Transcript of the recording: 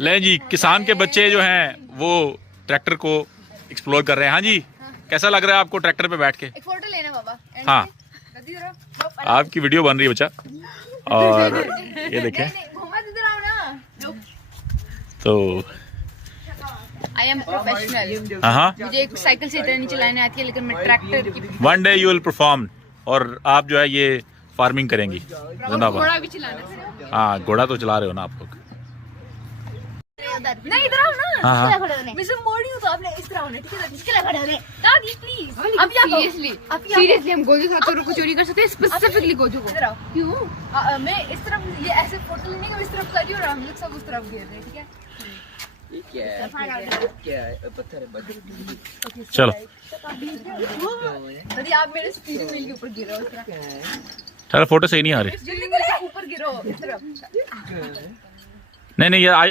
ले जी, किसान के बच्चे जो हैं वो ट्रैक्टर को एक्सप्लोर कर रहे हैं। हाँ जी, कैसा लग रहा है आपको ट्रैक्टर पे बैठ के? एक फोटो लेना बाबा। हाँ, आपकी वीडियो बन रही है बच्चा। और ये देखें तो आई एम प्रोफेशनल। हाँ, मुझे एक साइकिल से इतना नहीं चलाने आती है, लेकिन मैं ट्रैक्टर की one day you will perform. और आप जो है ये फार्मिंग करेंगी जिंदाबाद। घोड़ा भी चलाना। हाँ, घोड़ा तो चला रहे हो ना आप लोग। नहीं, इधर आओ ना। हाँ हाँ, मैं सब मोड़ी हूँ तो आपने इस तरह होना, ठीक है? इसके लिए खड़े होने। दादी प्लीज। अब या सीरियसली हम गोजू खातों को चोरी कर सकते हैं, स्पेसिफिकली गोजू को। क्यों? मैं इस तरफ ये ऐसे फोटो लेने के इस तरफ कर रही हूँ और हम लोग सब उस तरफ गिर रहे हैं, ठीक है? चलो दादी आप मेरे स्टीयरिंग व्हील के ऊपर गिरो इस तरह। चलो, फोटो सही नहीं आ रही। स्टीयरिंग व्हील के ऊपर गिरो इस तरफ। नहीं नहीं, ये